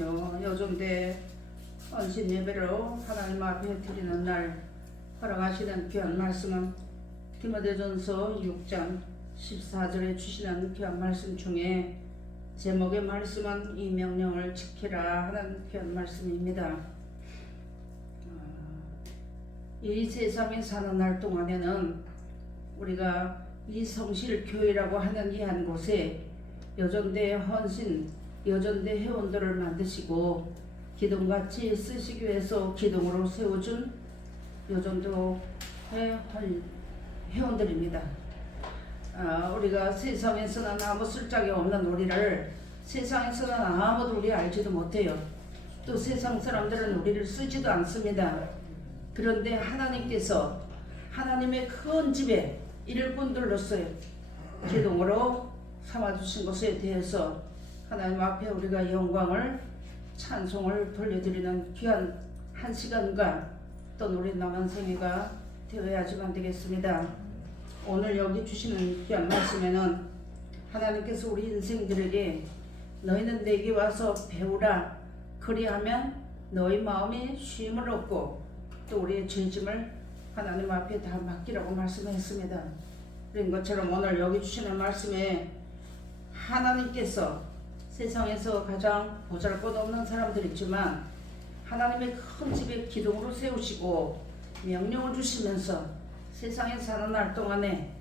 요즘대 헌신 예배로 하나님 앞에 드리는 날 허락하시는 귀한 말씀은 디모데전서 6장 14절에 주시는 귀한 말씀 중에 제목의 말씀은 이 명령을 지키라 하는 귀한 말씀입니다. 이 세상에 사는 날 동안에는 우리가 이 성실교회라고 하는 이 한 곳에 여전대 헌신, 여전대 회원들을 만드시고 기둥같이 쓰시기 위해서 기둥으로 세워준 여전도의 회원들입니다. 우리가 세상에서는 아무 쓸데기 없는 우리를 세상에서는 아무도 우리 알지도 못해요. 또 세상 사람들은 우리를 쓰지도 않습니다. 그런데 하나님께서 하나님의 큰 집에 일꾼들로서의 기둥으로 삼아주신 것에 대해서 하나님 앞에 우리가 영광을 찬송을 돌려드리는 귀한 한 시간과 또 우리 남은 생애가 되어야지만 되겠습니다. 오늘 여기 주시는 귀한 말씀에는 하나님께서 우리 인생들에게 너희는 내게 와서 배우라 그리하면 너희 마음이 쉼을 얻고 또 우리의 죄짐을 하나님 앞에 다 맡기라고 말씀했습니다. 그런 것처럼 오늘 여기 주시는 말씀에 하나님께서 세상에서 가장 보잘것없는 사람들 있지만 하나님의 큰 집에 기둥으로 세우시고 명령을 주시면서 세상에 사는 날 동안에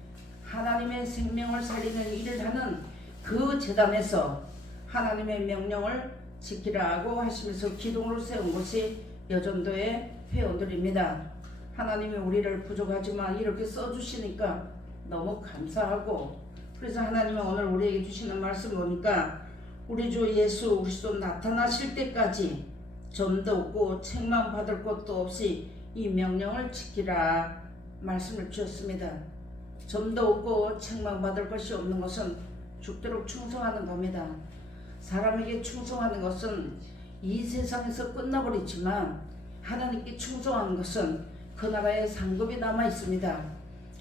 하나님의 생명을 살리는 일을 하는 그 제단에서 하나님의 명령을 지키라고 하시면서 기둥으로 세운 것이 여전도의 회원들입니다. 하나님이 우리를 부족하지만 이렇게 써주시니까 너무 감사하고, 그래서 하나님은 오늘 우리에게 주시는 말씀 보니까 우리 주 예수 그리스도 나타나실 때까지 점도 없고 책망받을 것도 없이 이 명령을 지키라 말씀을 주셨습니다. 점도 없고 책망받을 것이 없는 것은 죽도록 충성하는 겁니다. 사람에게 충성하는 것은 이 세상에서 끝나버리지만 하나님께 충성하는 것은 그 나라의 상급이 남아 있습니다.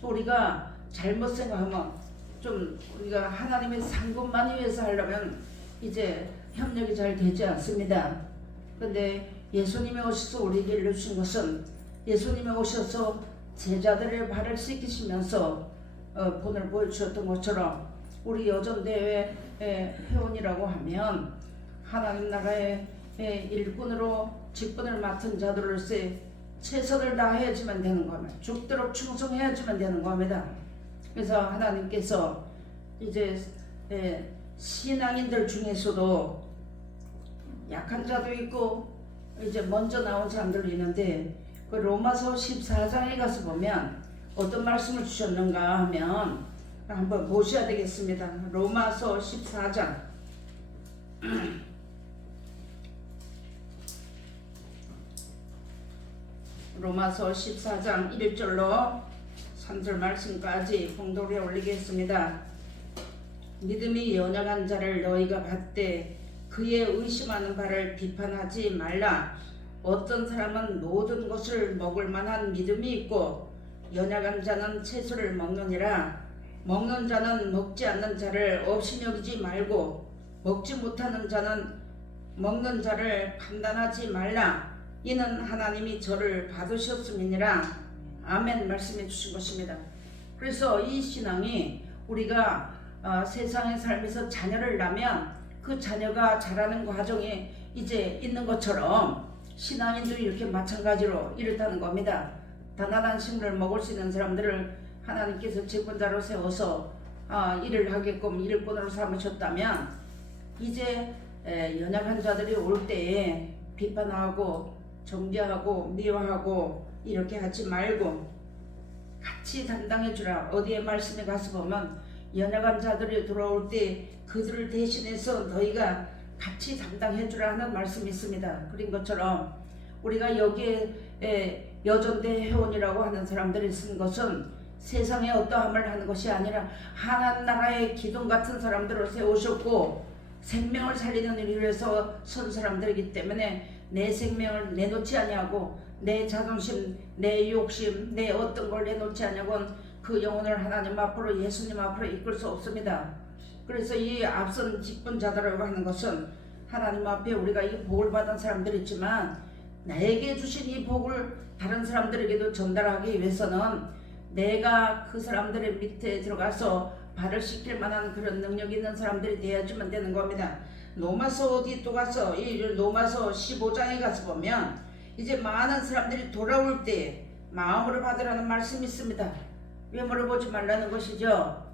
우리가 잘못 생각하면 좀 우리가 하나님의 상급만 위해서 하려면 이제 협력이 잘 되지 않습니다. 근데 예수님이 오셔서 우리에게 일러주신 것은 예수님이 오셔서 제자들의 발을 씻기시면서 본을 보여주셨던 것처럼 우리 여전대회 회원이라고 하면 하나님 나라의 일꾼으로 직분을 맡은 자들로서의 최선을 다해야지만 되는 겁니다. 죽도록 충성해야지만 되는 겁니다. 그래서 하나님께서 이제 신앙인들 중에서도 약한 자도 있고 이제 먼저 나온 사람들도 있는데 그 로마서 14장에 가서 보면 어떤 말씀을 주셨는가 하면 한번 보셔야 되겠습니다. 로마서 14장 로마서 14장 1절로 3절 말씀까지 봉독에 올리겠습니다. 믿음이 연약한 자를 너희가 받되 그의 의심하는 바를 비판하지 말라. 어떤 사람은 모든 것을 먹을 만한 믿음이 있고 연약한 자는 채소를 먹느니라. 먹는 자는 먹지 않는 자를 없이 여기지 말고 먹지 못하는 자는 먹는 자를 판단하지 말라. 이는 하나님이 저를 받으셨음이니라. 아멘 말씀해 주신 것입니다. 그래서 이 신앙이 우리가 세상의 삶에서 자녀를 낳으면 그 자녀가 자라는 과정에 이제 있는 것처럼 신앙인도 이렇게 마찬가지로 이렇다는 겁니다. 단단한 식물을 먹을 수 있는 사람들을 하나님께서 직분자로 세워서 일을 하게끔 일꾼으로 삼으셨다면 이제 연약한 자들이 올 때에 비판하고 정죄하고 미워하고 이렇게 하지 말고 같이 담당해 주라. 어디에 말씀에 가서 보면 연약한 자들이 돌아올 때 그들을 대신해서 너희가 같이 담당해 주라 하는 말씀이 있습니다. 그런 것처럼 우리가 여기에 여전대 회원이라고 하는 사람들이 쓴 것은 세상에 어떠함을 하는 것이 아니라 하나님 나라의 기둥 같은 사람들을 세우셨고 생명을 살리는 일을 위해서 선 사람들이기 때문에 내 생명을 내놓지 아니하고 내 자존심, 내 욕심, 내 어떤 걸 내놓지 아니하고는 그 영혼을 하나님 앞으로 예수님 앞으로 이끌 수 없습니다. 그래서 이 앞선 직분자들이라고 하는 것은 하나님 앞에 우리가 이 복을 받은 사람들이 있지만 나에게 주신 이 복을 다른 사람들에게도 전달하기 위해서는 내가 그 사람들의 밑에 들어가서 발을 씻길 만한 그런 능력 있는 사람들이 되어야지만 되는 겁니다. 로마서 어디 또 가서 이 로마서 15장에 가서 보면 이제 많은 사람들이 돌아올 때 마음으로 받으라는 말씀이 있습니다. 외모를 보지 말라는 것이죠.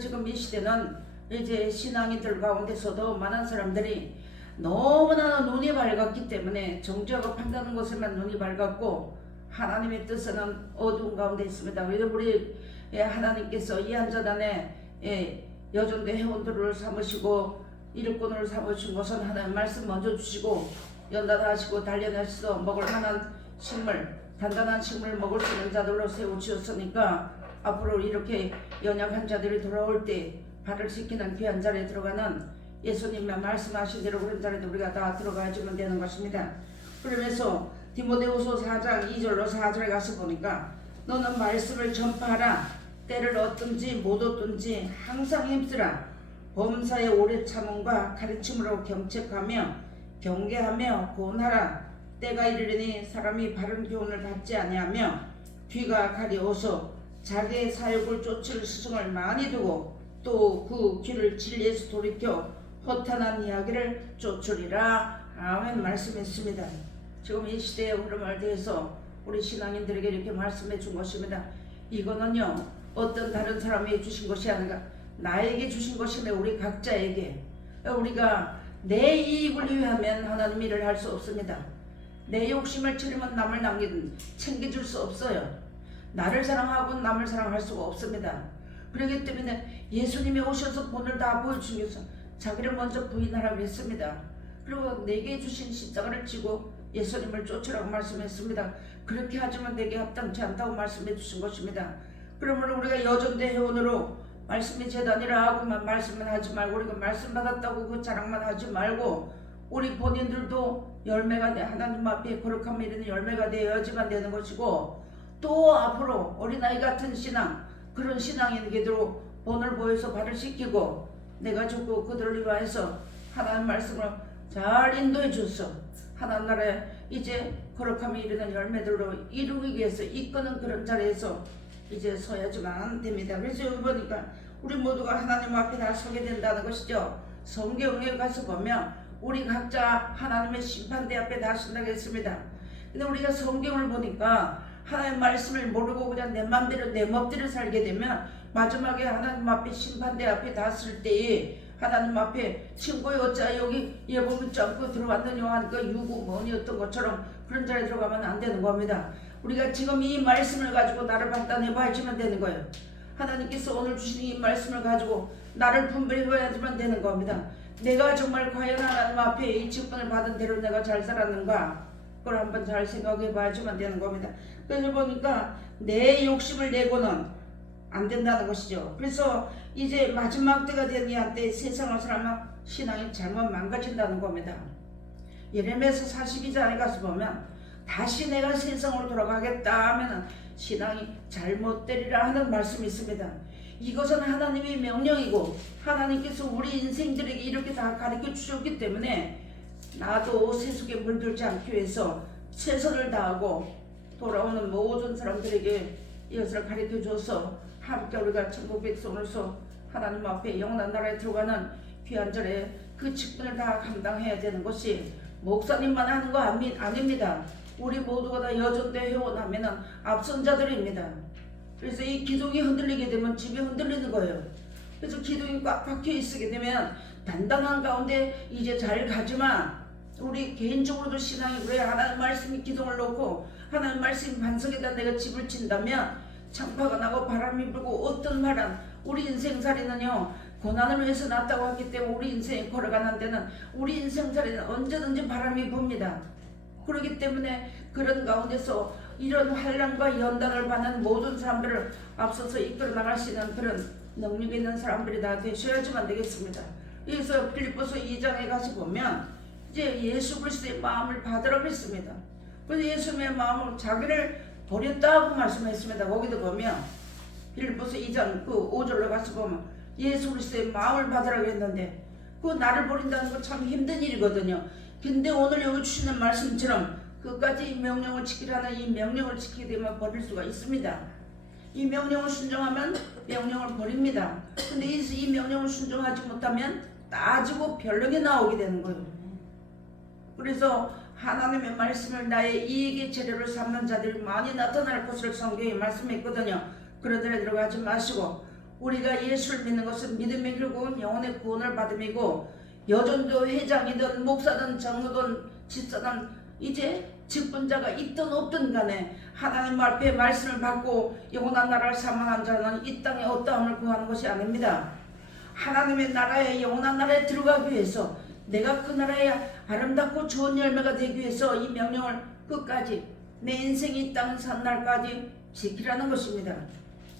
지금 이 시대는 이제 신앙인들 가운데서도 많은 사람들이 너무나 눈이 밝았기 때문에 정죄하고 판단하는 것에만 눈이 밝았고 하나님의 뜻은 어두운 가운데 있습니다. 그래서 우리 하나님께서 이 한자단에 여전대 회원들을 삼으시고 일꾼을 삼으신 것은 하나님 말씀 먼저 주시고 연단하시고 단련하시서 먹을 만한 식물, 단단한 식물 먹을 수 있는 자들로 세우시었으니까 앞으로 이렇게 연약한 자들이 돌아올 때 발을 씻기는 귀한 자리에 들어가는 예수님의 말씀하신 대로 그런 자리에 우리가 다 들어가야지만 되는 것입니다. 그러면서 디모데후서 4장 2절로 4절에 가서 보니까 너는 말씀을 전파하라. 때를 얻든지 못 얻든지 항상 힘쓰라. 범사의 오래 참음과 가르침으로 경책하며 경계하며 고운하라. 때가 이르리니 사람이 바른 교훈을 받지 아니하며 귀가 가려워서 자기의 사욕을 쫓을 스승을 많이 두고 또 그 귀를 진리에서 돌이켜 허탄한 이야기를 쫓으리라. 아멘 말씀했습니다. 지금 이 시대의 흐름을 대해서 우리 신앙인들에게 이렇게 말씀해 준 것입니다. 이거는요 어떤 다른 사람이 주신 것이 아니라 나에게 주신 것이며 우리 각자에게 우리가 내 이익을 위하면 하나님 일을 할 수 없습니다. 내 욕심을 채우면 남을 챙겨줄 수 없어요. 나를 사랑하고 남을 사랑할 수가 없습니다. 그렇기 때문에 예수님이 오셔서 본을 다 보여주기 위해서 자기를 먼저 부인하라고 했습니다. 그리고 내게 주신 십자가를 지고 예수님을 쫓으라고 말씀했습니다. 그렇게 하지만 내게 합당치 않다고 말씀해 주신 것입니다. 그러므로 우리가 여전대 회원으로 말씀이 재단이라 하고만 말씀만 하지 말고 우리가 말씀 받았다고 그 자랑만 하지 말고 우리 본인들도 열매가 돼 하나님 앞에 거룩함이 이르는 열매가 되어야지만 되는 것이고 또 앞으로 어린아이 같은 신앙 그런 신앙인에게도 본을 보여서 발을 씻기고 내가 죽고 그들을 위하여서 하나님 말씀을 잘 인도해 주소. 하나님 나라에 이제 거룩함이 이르는 열매들로 이루기 위해서 이끄는 그런 자리에서 이제 서야지만 됩니다. 그래서 여기 보니까 우리 모두가 하나님 앞에 다 서게 된다는 것이죠. 성경에 가서 보면 우리 각자 하나님의 심판대 앞에 다 서다고 했습니다. 근데 우리가 성경을 보니까 하나님 말씀을 모르고 그냥 내 맘대로 내 멋대로 살게 되면 마지막에 하나님 앞에 심판대 앞에 다 쓸 때에 하나님 앞에 친구의 어찌 여기 예보 믿지 않고 들어왔느냐 하니까 유구머니였던 것처럼 그런 자리에 들어가면 안 되는 겁니다. 우리가 지금 이 말씀을 가지고 나를 판단해 봐야지만 되는 거예요. 하나님께서 오늘 주신 이 말씀을 가지고 나를 분별해 봐야지만 되는 겁니다. 내가 정말 과연 하나님 앞에 이 직분을 받은 대로 내가 잘 살았는가 그걸 한번 잘 생각해 봐야지만 되는 겁니다. 그래서 보니까 내 욕심을 내고는 안 된다는 것이죠. 그래서 이제 마지막 때가 된 이 한때 세상을 살아면 신앙이 잘못 망가진다는 겁니다. 예레미야서 42장에 가서 보면 다시 내가 세상으로 돌아가겠다 하면 신앙이 잘못되리라 하는 말씀이 있습니다. 이것은 하나님의 명령이고 하나님께서 우리 인생들에게 이렇게 다 가르쳐 주셨기 때문에 나도 세속에 물들지 않기 위해서 최선을 다하고 돌아오는 모든 사람들에게 이것을 가르쳐 줘서 함께 우리가 천국 백성으로서 하나님 앞에 영원한 나라에 들어가는 귀한 절에 그 직분을 다 감당해야 되는 것이 목사님만 하는 거 아닙니다. 우리 모두가 다 여전대 회원하면은 앞선 자들입니다. 그래서 이 기둥이 흔들리게 되면 집이 흔들리는 거예요. 그래서 기둥이 꽉 박혀 있게 되면 단단한 가운데 이제 잘 가지만 우리 개인적으로도 신앙이 그래 하나님 말씀이 기둥을 놓고 하나님 말씀이 반석에다 내가 집을 친다면 창파가 나고 바람이 불고 어떤 바람 우리 인생살이는요 고난을 위해서 났다고 하기 때문에 우리 인생이 걸어가는 데는 우리 인생살이는 언제든지 바람이 붑니다. 그렇기 때문에 그런 가운데서 이런 환난과 연단을 받는 모든 사람들을 앞서서 이끌어 나갈 수 있는 그런 능력 있는 사람들이 다 되셔야지만 되겠습니다. 여기서 빌립보서 2장에 가서 보면 이제 예수 그리스도의 마음을 받으라고 했습니다. 그래서 예수님의 마음을 자기를 버렸다고 말씀했습니다. 거기도 보면 빌립보서 2장 그 5절로 가서 보면 예수 그리스도의 마음을 받으라고 했는데 그 나를 버린다는 거 참 힘든 일이거든요. 근데 오늘 여기 주시는 말씀처럼 끝까지 이 명령을 지키라는 이 명령을 지키게 되면 버릴 수가 있습니다. 이 명령을 순종하면 명령을 버립니다. 근데 이 명령을 순종하지 못하면 따지고 변론이 나오게 되는 거예요. 그래서 하나님의 말씀을 나의 이익의 재료로 삼는 자들이 많이 나타날 것을 성경에 말씀했거든요. 그런 데에 들어가지 마시고 우리가 예수를 믿는 것은 믿음의 결국은 영혼의 구원을 받음이고 여전도 회장이든 목사든 장로든 집사든 이제 직분자가 있든 없든 간에 하나님 앞에 말씀을 받고 영원한 나라를 사망한 자는 이 땅에 어떠함을 구하는 것이 아닙니다. 하나님의 나라에 영원한 나라에 들어가기 위해서 내가 그 나라에 아름답고 좋은 열매가 되기 위해서 이 명령을 끝까지 내 인생이 이 땅에 산 날까지 지키라는 것입니다.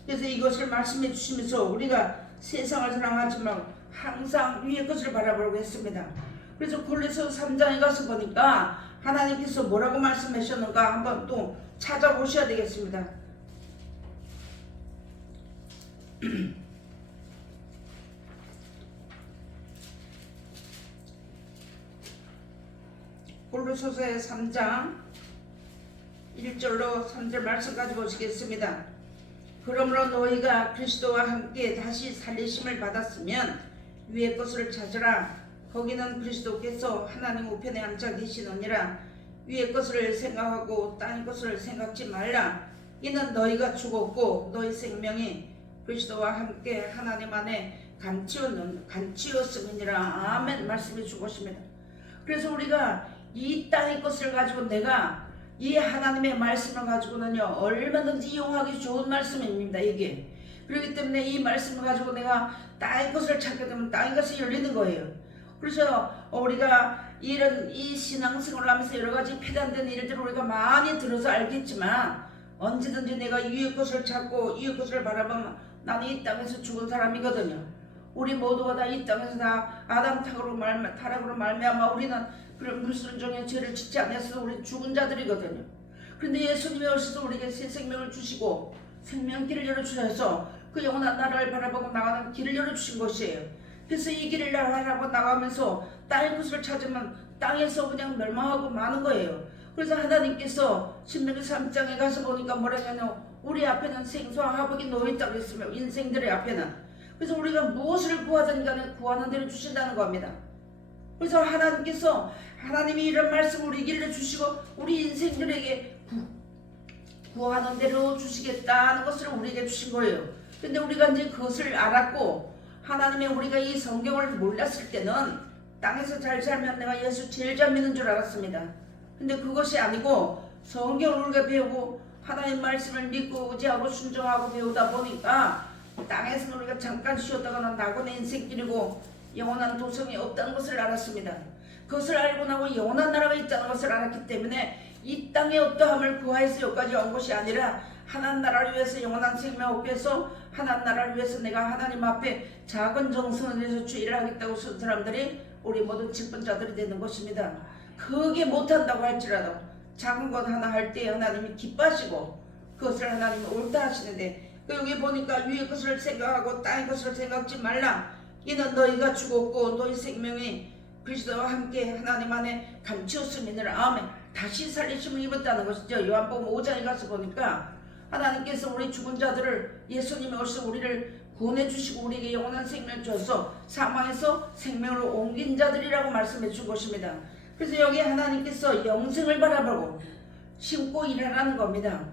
그래서 이것을 말씀해 주시면서 우리가 세상을 사랑하지 말고 항상 위의 것을 바라보려고 했습니다. 그래서 골로새 3장에 가서 보니까 하나님께서 뭐라고 말씀하셨는가 한번 또 찾아보셔야 되겠습니다. 골로새서 3장 1절로 3절 말씀까지 보시겠습니다. 그러므로 너희가 그리스도와 함께 다시 살리심을 받았으면 위의 것을 찾으라. 거기는 그리스도께서 하나님 우편에 앉아 계시느니라. 위의 것을 생각하고 땅의 것을 생각지 말라. 이는 너희가 죽었고 너희 생명이 그리스도와 함께 하나님 안에 감추었음이니라. 아멘. 말씀해 주셨습니다. 그래서 우리가 이 땅의 것을 가지고 내가 이 하나님의 말씀을 가지고는요 얼마든지 이용하기 좋은 말씀입니다. 이게 그렇기 때문에 이 말씀을 가지고 내가 땅의 것을 찾게 되면 땅의 것이 열리는 거예요. 그래서 우리가 이 신앙생활을 하면서 여러 가지 폐단된 일들을 우리가 많이 들어서 알겠지만 언제든지 내가 위의 것을 찾고 위의 것을 바라보면 나는 이 땅에서 죽은 사람이거든요. 우리 모두가 다 이 땅에서 다 아담 타락으로 말미암아 우리는 그런 불순종의 죄를 짓지 않았어도 우리 죽은 자들이거든요. 그런데 예수님이 오셔서 우리에게 새 생명을 주시고 생명길을 열어주셔서 그 영원한 나라를 바라보고 나가는 길을 열어주신 것이에요. 그래서 이 길을 바라보고 나가면서 땅의 것을 찾으면 땅에서 그냥 멸망하고 마는 거예요. 그래서 하나님께서 신명기 3장에 가서 보니까 뭐라냐면 우리 앞에는 생수와 화복이 놓여있다고 했으며 인생들의 앞에는 그래서 우리가 무엇을 구하든 간에 구하는 대로 주신다는 겁니다. 그래서 하나님께서 하나님이 이런 말씀을 우리에게 주시고 우리 인생들에게 구하는 대로 주시겠다는 것을 우리에게 주신 거예요. 근데 우리가 이제 그것을 알았고 하나님의 우리가 이 성경을 몰랐을 때는 땅에서 잘 살면 내가 예수 제일 잘 믿는 줄 알았습니다. 근데 그것이 아니고 성경을 우리가 배우고 하나님 말씀을 믿고 의지하고 순종하고 배우다 보니까 땅에서는 우리가 잠깐 쉬었다가는 낙원의 인생길이고 영원한 도성이 없다는 것을 알았습니다. 그것을 알고 나고 영원한 나라가 있다는 것을 알았기 때문에 이 땅의 어떠함을 구하여서 여기까지 온 것이 아니라 하나님 나라를 위해서 영원한 생명 얻기 위해서 하나님 나라를 위해서 내가 하나님 앞에 작은 정성을 내서 주의를 하겠다고 쓴 사람들이 우리 모든 직분자들이 되는 것입니다. 크게 못한다고 할지라도 작은 것 하나 할 때 하나님이 기뻐하시고 그것을 하나님이 옳다 하시는데 여기 보니까 위의 것을 생각하고 땅의 것을 생각지 말라. 이는 너희가 죽었고 너희 생명이 그리스도와 함께 하나님 안에 감추었음이니라. 아멘. 다시 살리심을 입었다는 것이죠. 요한복음 5장에 가서 보니까 하나님께서 우리 죽은 자들을 예수님이 오셔서 우리를 구원해 주시고 우리에게 영원한 생명을 줘서 사망에서 생명으로 옮긴 자들이라고 말씀해 준 것입니다. 그래서 여기 하나님께서 영생을 바라보고 심고 일하라는 겁니다.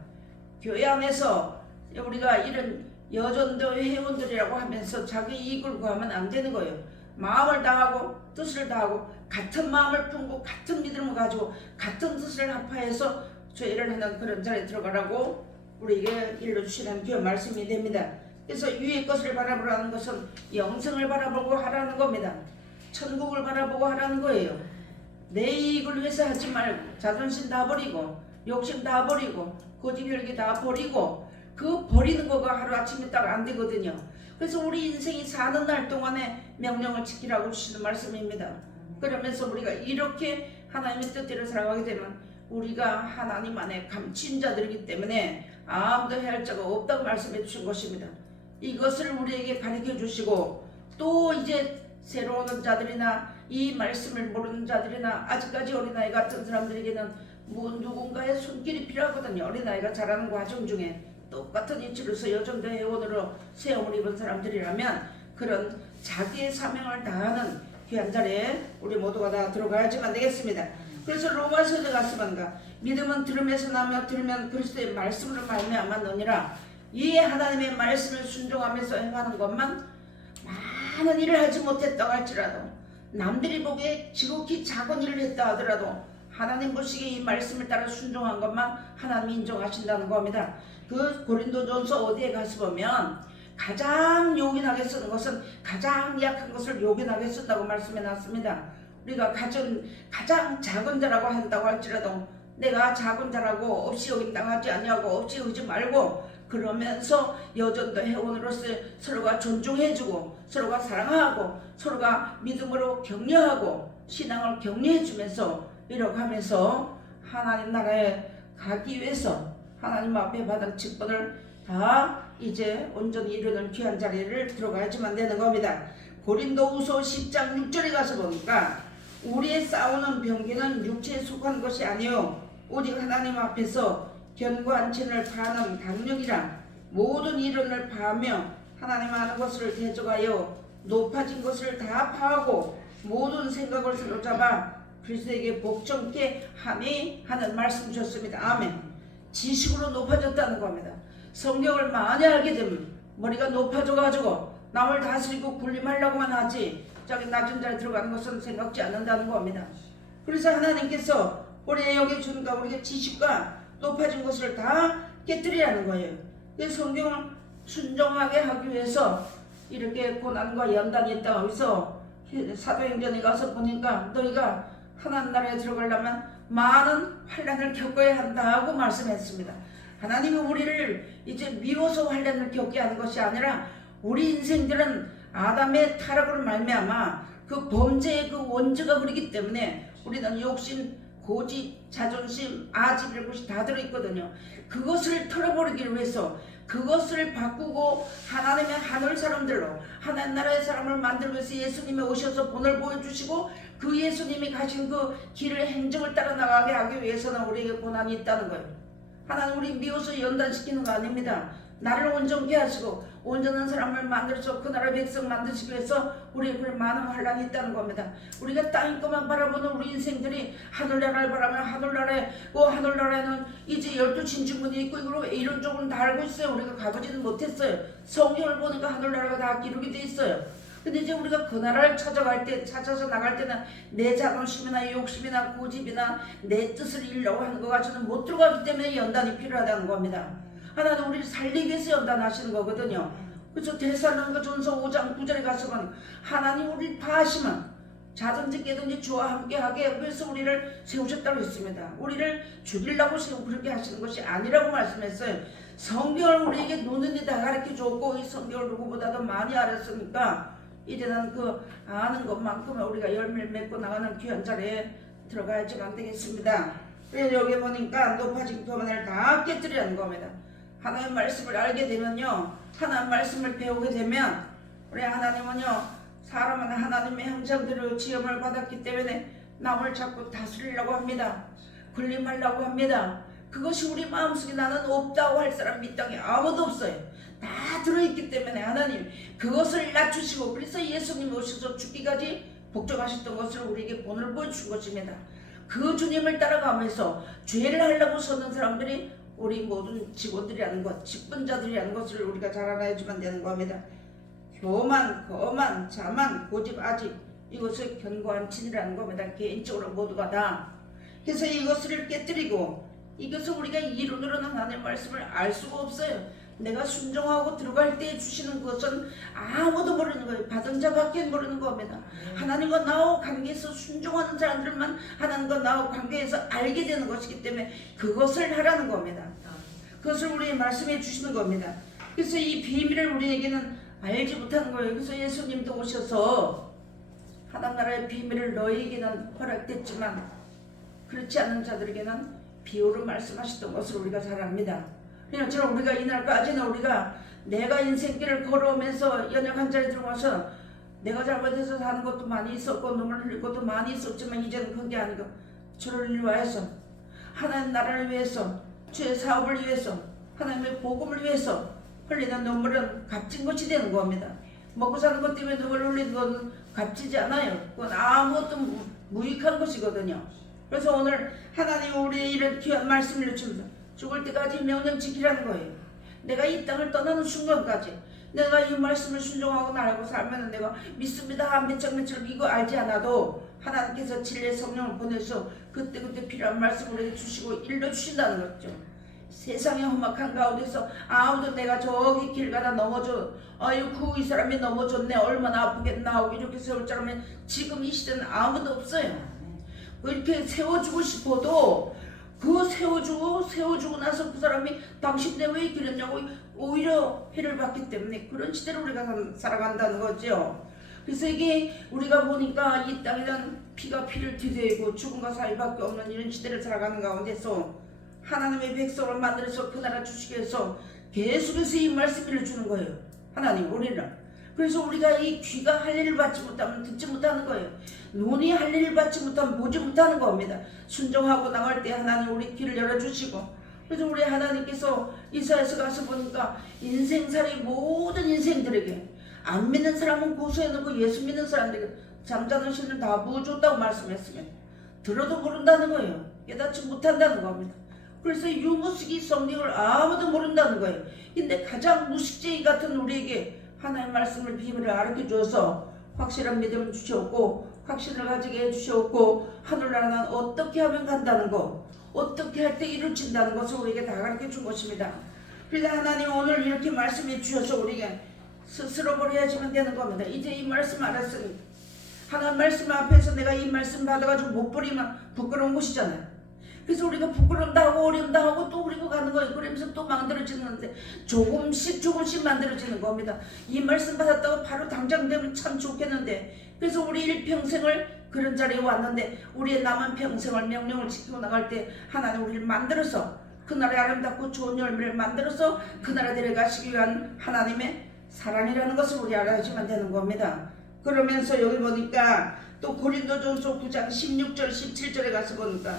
교회 안에서 우리가 이런 여전도 회원들이라고 하면서 자기 이익을 구하면 안 되는 거예요. 마음을 다하고 뜻을 다하고 같은 마음을 품고 같은 믿음을 가지고 같은 뜻을 합하여서 죄를 하는 그런 자리에 들어가라고 우리에게 일러주시는 그 말씀이 됩니다. 그래서 위의 것을 바라보라는 것은 영생을 바라보고 하라는 겁니다. 천국을 바라보고 하라는 거예요. 내 이익을 위해서 하지 말고 자존심 다 버리고 욕심 다 버리고 거짓혈기 다 버리고 그 버리는 거가 하루아침에 딱 안 되거든요. 그래서 우리 인생이 사는 날 동안에 명령을 지키라고 주시는 말씀입니다. 그러면서 우리가 이렇게 하나님의 뜻대로 살아가게 되면 우리가 하나님 안에 감친 자들이기 때문에 아무도 해할 자가 없다고 말씀해 주신 것입니다. 이것을 우리에게 가르쳐 주시고 또 이제 새로 오는 자들이나 이 말씀을 모르는 자들이나 아직까지 어린아이 같은 사람들에게는 누군가의 손길이 필요하거든요. 어린아이가 자라는 과정 중에 똑같은 이치로서 여전도 회원으로 세움을 입은 사람들이라면 그런 자기의 사명을 다하는 귀한 자리에 우리 모두가 다 들어가야지만 되겠습니다. 그래서 로마서에 갔으면가 믿음은 들음에서 나며 들으면 그리스도의 말씀으로 말미암았느니라. 이 하나님의 말씀을 순종하면서 행하는 것만 많은 일을 하지 못했다고 할지라도 남들이 보기에 지극히 작은 일을 했다 하더라도 하나님 보시기에 이 말씀을 따라 순종한 것만 하나님이 인정하신다는 겁니다. 그 고린도전서 어디에 가서 보면 가장 요긴하게 쓰는 것은 가장 약한 것을 요긴하게 쓴다고 말씀해 놨습니다. 우리가 가장 작은 자라고 한다고 할지라도 내가 작은 자라고 없이 여긴다고 하지 아니하고 없이 여기지 말고 그러면서 여전도 회원으로서 서로가 존중해주고 서로가 사랑하고 서로가 믿음으로 격려하고 신앙을 격려해주면서 이렇게 하면서 하나님 나라에 가기 위해서 하나님 앞에 받은 직분을 다 이제 온전히 이루는 귀한 자리를 들어가야지만 되는 겁니다. 고린도후서 10장 6절에 가서 보니까 우리의 싸우는 병기는 육체에 속한 것이 아니요 오직 하나님 앞에서 견고한 진을 파하는 강력이라 모든 이론을 파하며 하나님 아는 것을 대적하여 높아진 것을 다 파하고 모든 생각을 사로잡아 그리스도에게 복종케 하니 하는 말씀 주셨습니다. 아멘. 지식으로 높아졌다는 겁니다. 성경을 많이 알게 되면 머리가 높아져가지고 남을 다스리고 군림하려고만 하지 자기 낮은 자리에 들어가는 것은 생각지 않는다는 겁니다. 그래서 하나님께서 우리의 여기 주니까 우리가 지식과 높아진 것을 다 깨뜨리라는 거예요. 성경을 순종하게 하기 위해서 이렇게 고난과 연단이 있다고 해서 사도행전에 가서 보니까 너희가 하나님 나라에 들어가려면 많은 환난을 겪어야 한다고 말씀했습니다. 하나님은 우리를 이제 미워서 환난을 겪게 하는 것이 아니라 우리 인생들은 아담의 타락으로 말미암아 그 범죄의 그 원죄가 그렇기 때문에 우리는 욕심, 고집, 자존심, 아집 이런 것이 다 들어있거든요. 그것을 털어버리기 위해서 그것을 바꾸고 하나님의 하늘 사람들로 하나님 나라의 사람을 만들기 위해서 예수님이 오셔서 본을 보여주시고 그 예수님이 가신 그 길을 행정을 따라 나가게 하기 위해서는 우리에게 고난이 있다는 거예요. 하나님 우리 미워서 연단시키는 거 아닙니다. 나를 온전케 하시고 온전한 사람을 만들어서 그 나라 백성 만드시기 위해서 우리에게 많은 환란이 있다는 겁니다. 우리가 땅 것만 바라보는 우리 인생들이 하늘나라를 바라보면 하늘나라에는 이제 12진주문이 있고 이런 쪽은 다 알고 있어요. 우리가 가보지는 못했어요. 성경을 보니까 하늘나라가 다 기록이 돼 있어요. 근데 이제 우리가 그 나라를 찾아서 나갈 때는 내 자존심이나 욕심이나 고집이나 내 뜻을 이루려고 하는 것 같이는 못 들어가기 때문에 연단이 필요하다는 겁니다. 하나는 우리를 살리기 위해서 연단하시는 거거든요. 그래서 데살로니가전서 5장 9절에 가서는 하나님 우리를 파하시면 자든지 깨든지 주와 함께하게 위해서 우리를 세우셨다고 했습니다. 우리를 죽이려고 그렇게 하시는 것이 아니라고 말씀했어요. 성경을 우리에게 눈이 다 가르쳐줬고 이 성경을 누구보다도 많이 알았으니까 이제는 그 아는 것만큼은 우리가 열매를 맺고 나가는 귀한 자리에 들어가야지만 되겠습니다. 그래서 여기 보니까 높아진 교만을 다 깨뜨리라는 겁니다. 하나님 말씀을 알게 되면요, 하나님 말씀을 배우게 되면 우리 하나님은요, 사람은 하나님의 형상대로 지음을 받았기 때문에 남을 자꾸 다스리려고 합니다. 군림하려고 합니다. 그것이 우리 마음속에 나는 없다고 할 사람 이 땅에 아무도 없어요. 다 들어있기 때문에 하나님 그것을 낮추시고 그래서 예수님 오셔서 죽기까지 복종하셨던 것을 우리에게 본을 보여준 것입니다. 그 주님을 따라가면서 죄를 하려고 서는 사람들이 우리 모든 직원들이라는 것, 직분자들이라는 것을 우리가 잘 알아야지만 되는 겁니다. 교만, 거만, 자만, 고집, 아집 이것을 견고한 진이라는 겁니다. 개인적으로 모두가 다. 그래서 이것을 깨뜨리고 이것을 우리가 이론으로는 하나님의 말씀을 알 수가 없어요. 내가 순종하고 들어갈 때 주시는 것은 아무도 모르는 거예요. 받은 자밖에 모르는 겁니다. 하나님과 나와 관계에서 순종하는 사람들만 하나님과 나와 관계에서 알게 되는 것이기 때문에 그것을 하라는 겁니다. 그것을 우리에게 말씀해 주시는 겁니다. 그래서 이 비밀을 우리에게는 알지 못하는 거예요. 그래서 예수님도 오셔서 하나님 나라의 비밀을 너희에게는 허락됐지만 그렇지 않은 자들에게는 비유로 말씀하셨던 것을 우리가 잘 압니다. 그냥 우리가 이날까지는 우리가 내가 인생길을 걸어오면서 연약한 자리에 들어와서 내가 잘못해서 사는 것도 많이 있었고 눈물 흘릴 것도 많이 있었지만 이제는 그게 아니고 주를 위하여서 하나님 나라를 위해서 주의 사업을 위해서 하나님의 복음을 위해서 흘리는 눈물은 값진 것이 되는 겁니다. 먹고 사는 것 때문에 눈물 흘리는 건 값지지 않아요. 그건 아무것도 무익한 것이거든요. 그래서 오늘 하나님 우리의 이런 귀한 말씀을 주면서 죽을 때까지 명령 지키라는 거예요. 내가 이 땅을 떠나는 순간까지 내가 이 말씀을 순종하고 나라고 살면 내가 믿습니다 한몇척몇척 이거 알지 않아도 하나님께서 진리의 성령을 보내서 그때그때 필요한 말씀을 우리에게 주시고 일러주신다는 거죠. 세상의 험악한 가운데서 아무도 내가 저기 길 가다 넘어져 아이고 이 사람이 넘어졌네 얼마나 아프겠나 하고 이렇게 세울 사람은 지금 이 시대는 아무도 없어요. 이렇게 세워주고 싶어도 그 세워주고 나서 그 사람이 당신 때문에 왜 그랬냐고 오히려 해를 받기 때문에 그런 시대로 우리가 살아간다는 거죠. 그래서 이게 우리가 보니까 이 땅에는 피가 피를 뒤되고 죽음과 사이밖에 없는 이런 시대를 살아가는 가운데서 하나님의 백성을 만들어서 그 나라 주시기 위해서 계속해서 이 말씀을 주는 거예요. 하나님 우리는. 그래서 우리가 이 귀가 할 일을 받지 못하면 듣지 못하는 거예요. 눈이 할 일을 받지 못하면 보지 못하는 겁니다. 순종하고 나갈 때 하나님 우리 귀를 열어주시고 그래서 우리 하나님께서 이사야서 가서 보니까 인생살이 모든 인생들에게 안 믿는 사람은 고소해놓고 예수 믿는 사람들에게 잠자는 신을 다 부어줬다고 말씀했으면 들어도 모른다는 거예요. 깨닫지 못한다는 겁니다. 그래서 유무식이 성경을 아무도 모른다는 거예요. 근데 가장 무식쟁이 같은 우리에게 하나님의 말씀을 비밀을 알려 주어서 확실한 믿음을 주셨고 확신을 가지게 해주셨고 하늘나라는 어떻게 하면 간다는 거 어떻게 할 때 이루어진다는 것을 우리에게 다 가르쳐 준 것입니다. 그래서 하나님 오늘 이렇게 말씀해 주셔서 우리에게 스스로 버려야지만 되는 겁니다. 이제 이 말씀 알았으니 하나님 말씀 앞에서 내가 이 말씀 받아가지고 못 버리면 부끄러운 것이잖아요. 그래서 우리가 부끄럽다 하고 어렵다 하고 또 그리고 가는 거예요. 그러면서 또 만들어지는데 조금씩 만들어지는 겁니다. 이 말씀 받았다고 바로 당장 되면 참 좋겠는데 그래서 우리 일평생을 그런 자리에 왔는데 우리의 남은 평생을 명령을 지키고 나갈 때 하나님 우리를 만들어서 그 나라의 아름답고 좋은 열매를 만들어서 그 나라 데려가시기 위한 하나님의 사랑이라는 것을 우리 알아야지만 되는 겁니다. 그러면서 여기 보니까 또 고린도전서 9장 16절 17절에 가서 보니까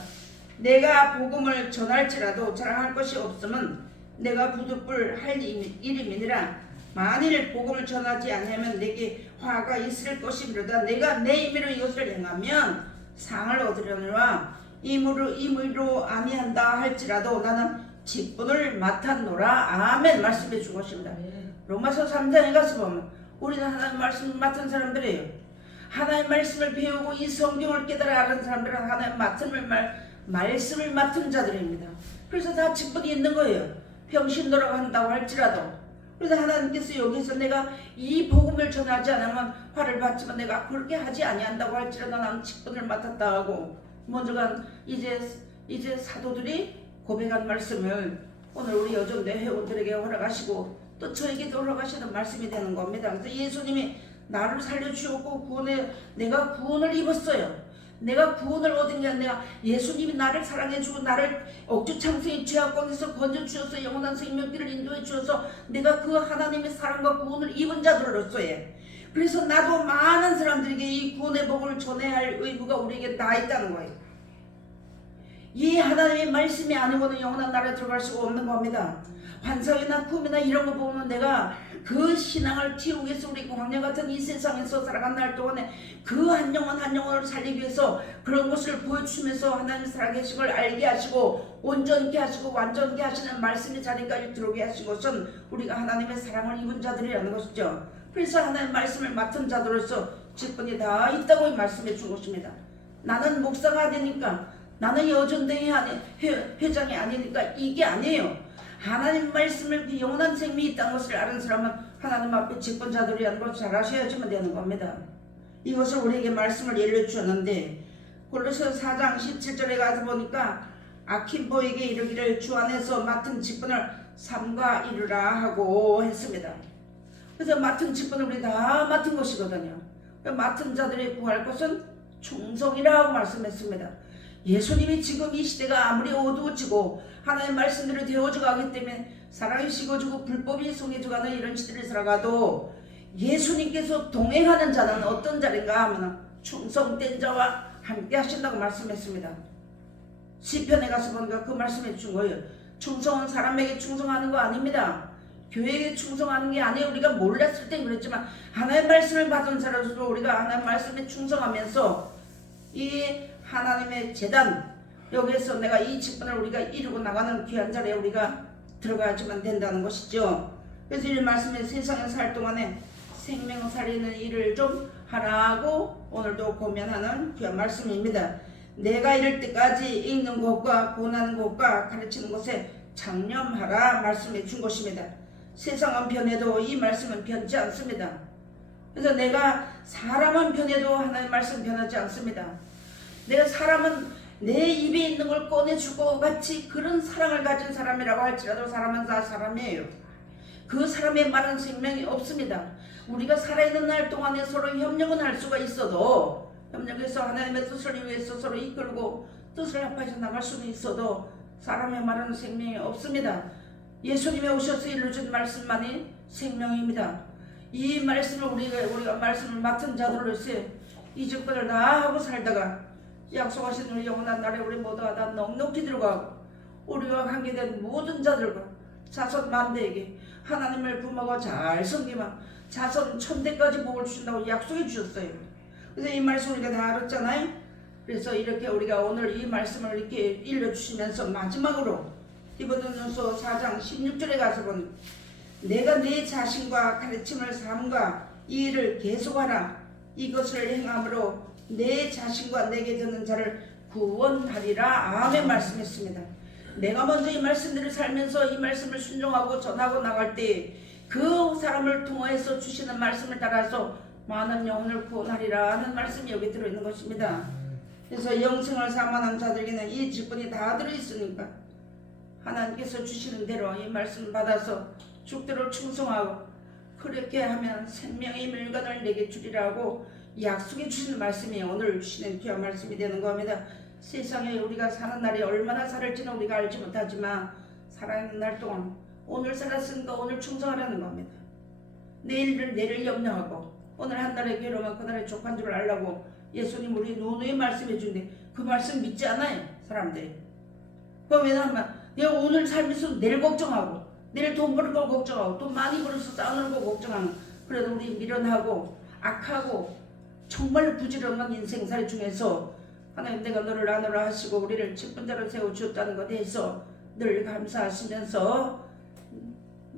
내가 복음을 전할지라도 자랑할 것이 없으면 내가 부득불 할 일임이니라. 만일 복음을 전하지 않으면 내게 화가 있을 것이므로다. 내가 내 임의로 이것을 행하면 상을 얻으려니와 임의로 아니한다 할지라도 나는 직분을 맡았노라. 아멘. 말씀해 준 것입니다. 로마서 3장에 가서 보면 우리는 하나님 말씀을 맡은 사람들이에요. 하나님 말씀을 배우고 이 성경을 깨달아 아는 사람들은 하나님 말씀을 맡은 자들입니다. 그래서 다 직분이 있는 거예요. 평신도라고 한다고 할지라도. 그래서 하나님께서 여기서 내가 이 복음을 전하지 않으면 화를 받지만 내가 그렇게 하지 아니한다고 할지라도 나는 직분을 맡았다 하고 먼저간 이제 사도들이 고백한 말씀을 오늘 우리 여전대 회원들에게 허락하시고 또 저에게도 허락하시는 말씀이 되는 겁니다. 그래서 예수님이 나를 살려주셨고 내가 구원을 입었어요. 내가 구원을 얻은 게 아니라 예수님이 나를 사랑해주고 나를 억주 창세의 죄악권에서 건져주셔서 영원한 생명길을 인도해 주셔서 내가 그 하나님의 사랑과 구원을 입은 자들로서요. 그래서 나도 많은 사람들에게 이 구원의 복음을 전해야 할 의무가 우리에게 다 있다는 거예요. 이 하나님의 말씀이 아니고는 영원한 나라에 들어갈 수가 없는 겁니다. 환상이나 꿈이나 이런 거 보면 내가 그 신앙을 키우기 위해서 우리 광야 같은 이 세상에서 살아간 날 동안에 그 한 영혼을 살리기 위해서 그런 것을 보여주시면서 하나님 살아계신 걸 알게 하시고 온전케 하시고 완전케 하시는 말씀의 자리까지 들어오게 하신 것은 우리가 하나님의 사랑을 입은 자들이라는 것이죠. 그래서 하나님의 말씀을 맡은 자들로서 직분이 다 있다고 말씀해 준 것입니다. 나는 목사가 아니니까 나는 여전대회 회장이 아니니까 이게 아니에요. 하나님 말씀을 영원한 생명이 있다는 것을 아는 사람은 하나님 앞에 직분자들이라는 것을 잘 아셔야지만 되는 겁니다. 이것을 우리에게 말씀을 예를 주셨는데 골로새서 4장 17절에 가서 보니까 아키포에게 이르기를 주 안에서 맡은 직분을 삼가 이루라 하고 했습니다. 그래서 맡은 직분을 우리 다 맡은 것이거든요. 맡은 자들이 구할 것은 충성이라고 말씀했습니다. 예수님이 지금 이 시대가 아무리 어두워지고 하나님의 말씀대로 되어져 가기 때문에 사랑이 식어지고 불법이 성해져가는 이런 시대를 살아가도 예수님께서 동행하는 자는 어떤 자인가 하면 충성된 자와 함께 하신다고 말씀했습니다. 시편에 가서 보니까 그 말씀해 준 거예요. 충성은 사람에게 충성하는 거 아닙니다. 교회에 충성하는 게 아니에요. 우리가 몰랐을 땐 그랬지만 하나님의 말씀을 받은 자로서 우리가 하나님의 말씀에 충성하면서 이 하나님의 제단 여기에서 내가 이 직분을 우리가 이루고 나가는 귀한 자리에 우리가 들어가야지만 된다는 것이죠. 그래서 이 말씀에 세상에 살 동안에 생명 살리는 일을 좀 하라고 오늘도 고면하는 귀한 말씀입니다. 내가 이를 때까지 읽는 것과 고난하는 것과 가르치는 것에 장념하라 말씀해 준 것입니다. 세상은 변해도 이 말씀은 변치 않습니다. 그래서 내가 사람은 변해도 하나님의 말씀 변하지 않습니다. 내가 사람은 내 입에 있는 걸 꺼내줄 것 같이 그런 사랑을 가진 사람이라고 할지라도 사람은 다 사람이에요. 그 사람의 말은 생명이 없습니다. 우리가 살아있는 날 동안에 서로 협력은 할 수가 있어도 협력해서 하나님의 뜻을 위해서 서로 이끌고 뜻을 합해서 나갈 수는 있어도 사람의 말은 생명이 없습니다. 예수님이 오셔서 일러준 말씀만이 생명입니다. 이 말씀을 우리가 말씀을 맡은 자들로서 이 직분을 다 하고 살다가 약속하신 우리 영원한 날에 우리 모두가 다 넉넉히 들어가고 우리와 관계된 모든 자들과 자손 만대에게 하나님을 부모가 잘 섬기면 자손 천대까지 복을 주신다고 약속해 주셨어요. 그래서 이 말씀을 우리가 다 알았잖아요. 그래서 이렇게 우리가 오늘 이 말씀을 이렇게 읽어주시면서 마지막으로 디모데전서 4장 16절에 가서 보면 내가 내 자신과 가르침을 삼가 이 일을 계속하라. 이것을 행함으로 내 자신과 내게 듣는 자를 구원하리라. 아멘 말씀했습니다. 내가 먼저 이 말씀들을 살면서 이 말씀을 순종하고 전하고 나갈 때 그 사람을 통해서 주시는 말씀을 따라서 많은 영혼을 구원하리라 하는 말씀이 여기 들어있는 것입니다. 그래서 영생을 사모하는 자들에게는 이 직분이 다 들어있으니까 하나님께서 주시는 대로 이 말씀을 받아서 죽도록 충성하고 그렇게 하면 생명의 물건을 내게 주리라고 약속해 주시는 말씀이 오늘 주시는 귀한 말씀이 되는 겁니다. 세상에 우리가 사는 날이 얼마나 살을지는 우리가 알지 못하지만 살아있는 날 동안 오늘 살았으니까 오늘 충성하라는 겁니다. 내일을 염려하고 오늘 한 달의 괴로움은 그날의 족한 줄 알라고 예수님 우리 누누이 말씀해 주는데 그 말씀 믿지 않아요 사람들이. 왜냐하면 내가 오늘 살면서 내일 걱정하고 내일 돈 버는 걸 걱정하고 돈 많이 벌어서 쌓는 걸 걱정하는 그래도 우리 미련하고 악하고 정말 부지런한 인생살 중에서 하나님 내가 너를 안으라 하시고 우리를 직분자로 세워주었다는 것에 대해서 늘 감사하시면서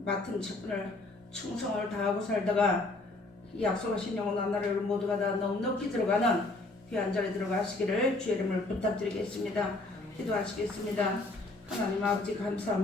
맡은 직분을 충성을 다하고 살다가 약속하신 영원한 나라를 모두가 다 넉넉히 들어가는 귀한 자리에 들어가시기를 주의 이름을 부탁드리겠습니다. 기도하시겠습니다. 하나님 아버지 감사합니다.